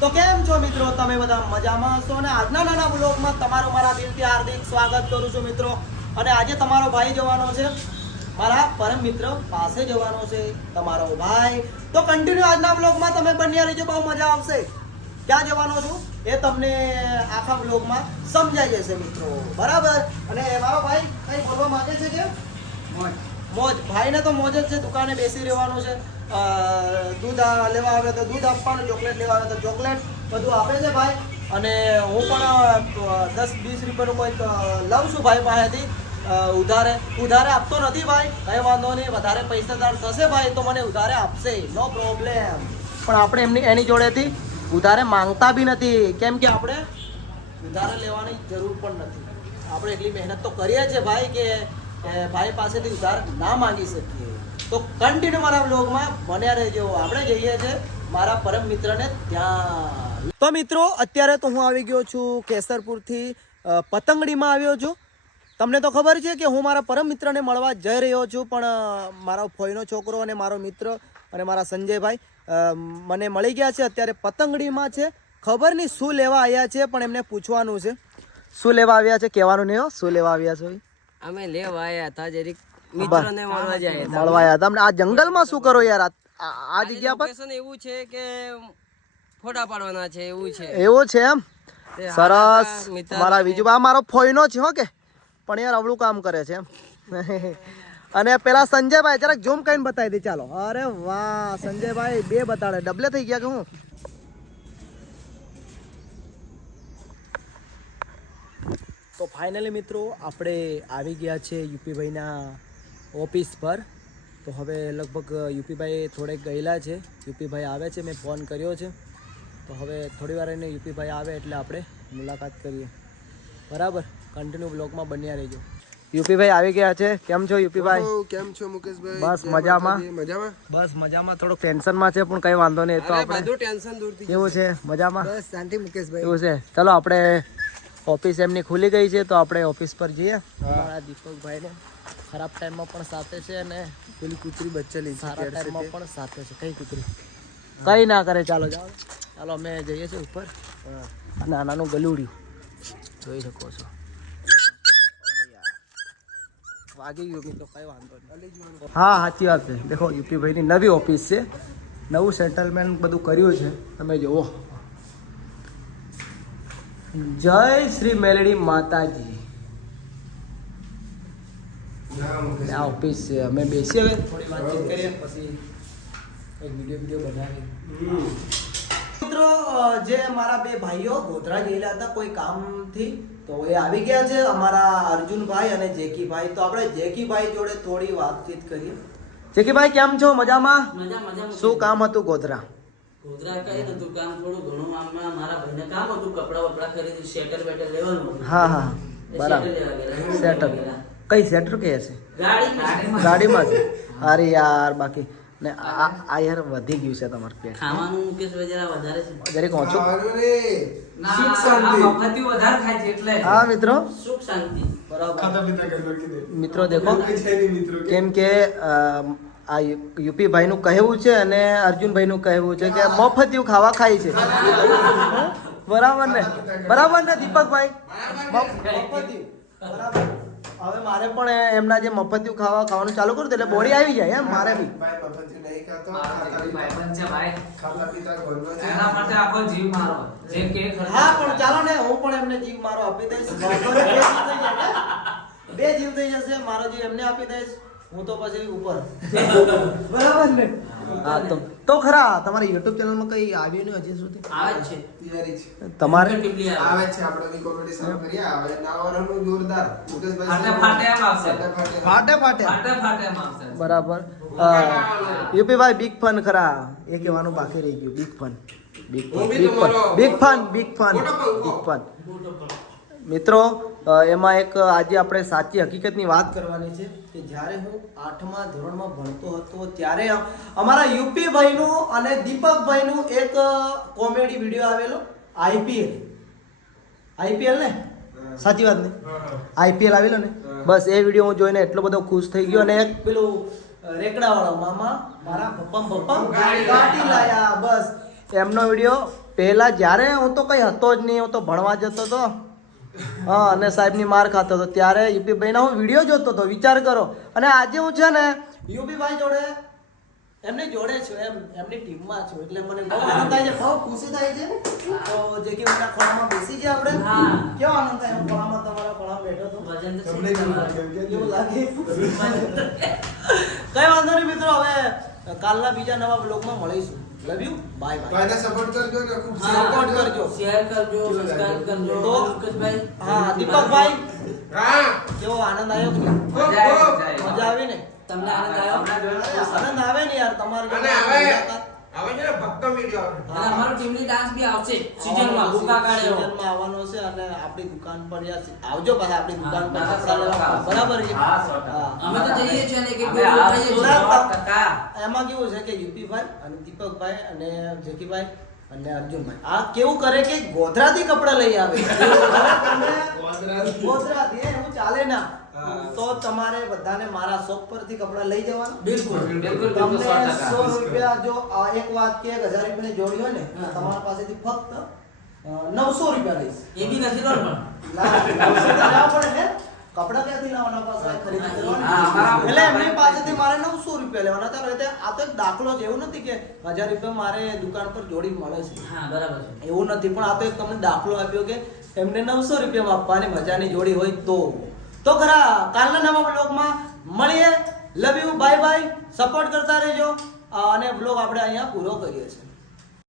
તો કેમ છો મિત્રો? તમે બધા મજામાં હશો? અને આજના નાના બ્લોગમાં તમારું મારા દિલથી હાર્દિક સ્વાગત કરું છું મિત્રો. અને આજે તમારો ભાઈ જવાનો છે. મારા પરમ મિત્ર પાસે જવાનો છે તમારો ભાઈ. તો કન્ટિન્યુ આજના બ્લોગમાં તમે બન્યા રહીજો, બહુ મજા આવશે. ક્યાં જવાનો છું? એ તમને આખા બ્લોગમાં સમજાઈ જશે મિત્રો. બરાબર? અને મારો ભાઈ કંઈ બોલવા માંગે છે કે? મોજ. ભાઈને તો મોજ જ છે, દુકાને બેસી રહેવાનું છે. દૂધ લેવા આવે તો દૂધ આપવાનું, ચોકલેટ લેવા આવે તો ચોકલેટ. બધું આપે છે ભાઈ. અને હું પણ દસ વીસ રૂપિયાનું કોઈક લઉં છું ભાઈ પાસેથી. ઉધારે. ઉધારે આપતો નથી ભાઈ. કંઈ વાંધો નહીં. વધારે પૈસાદાર થશે ભાઈ તો મને ઉધારે આપશે. નો પ્રોબ્લેમ પણ આપણે એમની, એની જોડેથી ઉધારે માંગતા બી નથી. કેમ કે આપણે ઉધારે લેવાની જરૂર પણ નથી. આપણે એટલી મહેનત તો કરીએ છીએ ભાઈ કે કે ભાઈ પાસેથી ઉધાર ના માંગી શકીએ. તો કન્ટિન્યુ મારા બ્લોગમાં બન્યા રહેજો. આપણે જઈએ છીએ મારા પરમ મિત્રને ત્યાં. તો મિત્રો, અત્યારે તો હું આવી ગયો છું કેસરપુરથી પતંગડીમાં આવ્યો છું. તમને તો ખબર છે કે હું મારા પરમ મિત્રને મળવા જઈ રહ્યો છું, પણ મારો ફોઈનો છોકરો અને મારો મિત્ર અને મારા સંજયભાઈ મને મળી ગયા છે. અત્યારે પતંગડીમાં છે. ખબર નહીં શું લેવા આવ્યા છે, પણ એમને પૂછવાનું છે. શું લેવા આવ્યા છે? કહેવાનું નહીં શું લેવા આવ્યા છો? અમે લેવા આયા હતા જરીક મિત્રોને મળવા જાય મળવા આવ્યા તમને આ જંગલમાં શું કરો યાર? આ જગ્યા પર? લોકેશન એવું છે કે ફોટા પાડવાના છે એવું છે. એવું છે એમ? સરસ. મારા બીજું આ મારો ફોઈનો છે હો કે? પણ યાર અવળું કામ કરે છે એમ. અને પેલા સંજયભાઈ જરાક ઝૂમ કરીને બતાવી દે ચાલો. અરે વાહ સંજયભાઈ બે બતાડે. ડબલે થઈ ગયા કે હું? તો ફાઇનલી મિત્રો આપણે આવી ગયા છે યુપીભાઈના ઓફિસ પર. તો હવે લગભગ યુપીભાઈ થોડેક ગયેલા છે. યુપીભાઈ આવે છે મેં ફોન કર્યો છે. તો હવે થોડી વાર એને યુપીભાઈ આવે એટલે આપણે મુલાકાત કરીએ. બરાબર? કન્ટિન્યુ બ્લોગમાં બન્યા રહેજો. યુપીભાઈ આવી ગયા છે. કેમ છો યુપીભાઈ? કેમ છો મુકેશભાઈ? બસ મજામાં. મજામાં? બસ મજામાં. થોડો ટેન્શનમાં છે પણ કઈ વાંધો નહીં. તો આપણે ટેન્શન દૂર કેવું છે. મજામાં? બસ શાંતિ મુકેશભાઈ. એવું છે. ચલો આપણે ઓફિસ એમની ખુલી ગઈ છે તો આપણે ઓફિસ પર જઈએ. મારા દીપકભાઈને ખરાબ ટાઈમમાં પણ સાથે છે અને પેલી કૂતરી બચ્ચા સારા ટાઈમમાં પણ સાથે છે. કઈ કૂતરી? કઈ ના કરે ચાલો જાઓ ચાલો અમે જઈએ છીએ ઉપર. અને આનાનું ગલુડિયું. જોઈ શકો છો. વાગી ગયું મિત્રો કઈ વાંધો નહીં. હા સાચી વાત છે. દેખો યુપીભાઈની નવી ઓફિસ છે. નવું સેટલમેન્ટ બધું કર્યું છે. તમે જુઓ. જય શ્રી મેલડી માતાજી. આ ઓફિસ છે અમે બેસીએ હવે. થોડી વાતચીત કરીએ પછી એક વીડિયો વીડિયો બનાવી મિત્રો જે મારા બે ભાઈઓ ગોધરા ગયેલા હતા કોઈ કામથી તો એ આવી ગયા છે અમારા અર્જુનભાઈ અને જેકીભાઈ. તો આપણે જેકીભાઈ જોડે થોડી વાતચીત કરીએ. જેકીભાઈ કેમ છો? મજામાં? મજા મજા શું કામ હતું ગોધરા? ગોધરા કઈ નતું કામ થોડું ઘણું આમાં મારા ભાઈને કામ હતું કપડા વપડા ખરીદી શેટર બેટર લેવાનું. હા હા. બરાબર. સેટર કઈ સેટર કે છે ગાડીમાં. છે અરે યાર બાકી. ને આ યાર વધી ગયું છે તમારું પેટ. ખાવાનું મુકેશભાઈ જરા વધારે છે. જરીક ઓછું ખાવાનું ને. ના, સુખ શાંતિ. વધારે ખાય છે એટલે. હા મિત્રો. સુખ શાંતિ. મિત્રો દેખો. કેમ કે આ યુપીભાઈનું કહેવું છે અને અર્જુનભાઈનું કહેવું છે કે મફતિયું ખાવા ખાય છે. બરાબર ને? બરાબર ને દીપકભાઈ? મફ- મફતિયું. બરાબર. હવે મારે પણ એમના જે મફતિયું ખાવા ખાવાનું ચાલુ કરું એટલે બોડી આવી જાય એમ મારે બી. હા પણ ચાલો ને હું પણ એમને જીવ મારો આપી દઈશ. વાંધો બે જીવ થઈ જશે. બે જીવ થઈ જશે મારો જીવ એમને આપી દઈશ. હું તો પછી ઉપર. બરાબર ને? હા તો તો ખરા તમારી યુટ્યુબ ચેનલમાં કઈ આવ્યું નહીં હજી સુધી? આવે છે. તૈયારી છે. તમારે? આવે. છે આપણે કોમેડી સારું કરીએ. આવે નાવાનું જોરદાર. મુકેશભાઈ ફાટે ફાટે એમ આવશે. ફાટે ફાટે. ફાટે ફાટે? એમ આવશે. બરાબર. યુપીભાઈ બિગ ફન ખરા. એ કહેવાનું બાકી રહી ગયું. Big fun big fun big fun big fun big fun મિત્રો એમાં એક આજે આપણે સાચી હકીકતની વાત કરવાની છે કે જ્યારે હું આઠમા ધોરણમાં ભણતો હતો ત્યારે અમારા યુપી ભાઈનું અને દીપકભાઈનું એક કોમેડી વીડિયો આવેલો, આઈપીએલ. આઈપીએલ ને? સાચી વાત ને? આઈપીએલ આવેલો ને? બસ એ વીડિયો હું જોઈને એટલો બધો ખુશ થઈ ગયો અને એક પેલું રેકડાવાળા મામા મારા પપ્પા પપ્પા ગાડી લાયા, બસ. એમનો વીડિયો પહેલા જ્યારે હું તો કઈ હતો જ નહીં, હું તો ભણવા જતો હતો હા અને સાહેબની માર ખાતો હતો. ત્યારે યુપી ભાઈના હું વીડિયો જોતો હતો. વિચાર કરો. અને આજે હું છે ને યુપી ભાઈ જોડે એમની જોડે છું એમ. એમની ટીમમાં છું. એટલે મને બહુ આનંદ થાય છે. બહુ ખુશી થાય છે. તો જે કે એમના ખોળામાં બેસી ગયા આપણે. હા. કેવો આનંદ થાય હું ખોળામાં તમારા ખોળામાં બેઠો તો? ભજન તમને કેવું લાગે? કઈ વાંધો નહીં મિત્રો હવે કાલના બીજા નવા બ્લોગમાં મળીશું. લવ યુ બાય બાય એને સપોર્ટ કરજો ને ખૂબ સપોર્ટ કરજો. શેર કરજો સબસ્ક્રાઇબ કરજો. તો- મુકેશભાઈ. હા દીપકભાઈ. હા. કેવો આનંદ આવ્યો? કે ખૂબ મજા આવી, આવી. આવી ને તમને આનંદ આવ્યો? આનંદ આવે ને યાર તમારે અને જોડે હવે છે ને ભક્તો વીડિયો અને અમારો ટીમની ડાન્સ બી આવશે. સીઝનમાં ભૂકા કાઢ્યો સિઝનમાં આવવાનો છે અને આપણી દુકાન પર આવજો પાછા આપણી દુકાન પર. કપડા લેવા. બરાબર છે? અમે તો જઈએ છીએ ને કે. એમાં કેવું છે કે યુપીભાઈ અને દીપકભાઈ અને જેકીભાઈ અને અર્જુનભાઈ આ કેવું કરે કે ગોધરાથી કપડા લઈ આવે? ગોધરાથી. એવું ચાલે ના. તો તમારે બધાને મારા શોપ પરથી કપડા લઈ જવાના? બિલકુલ. બિલકુલ, તમને. સો રૂપિયા જો આ એક વાત કે એક હજાર રૂપિયાની જોડી હોય ને. તમારા પાસેથી ફક્ત નવસો રૂપિયા લઈશ. એ બી નથી પણ. ના, 900 તો પડે ને. કપડાં ક્યાંથી લાવવાના પાસે ખરીદી કરવાની. એટલે એમની પાસેથી મારે નવસો રૂપિયા લેવાના. ચાલો એટલે આ તો એક દાખલો છે એવું નથી કે હજાર રૂપિયા મારે દુકાન પર જોડી મળે છે. હા બરાબર છે. એવું નથી પણ આ તો એક તમને દાખલો આપ્યો કે એમને નવસો રૂપિયામાં આપવાની મજાની જોડી હોય તો. તો ખરા કાલના નવા બ્લોગમાં મળીએ. Love you bye bye support કરતા રહેજો. અને બ્લોગ આપણે અહીંયા પૂરો કરીએ છીએ.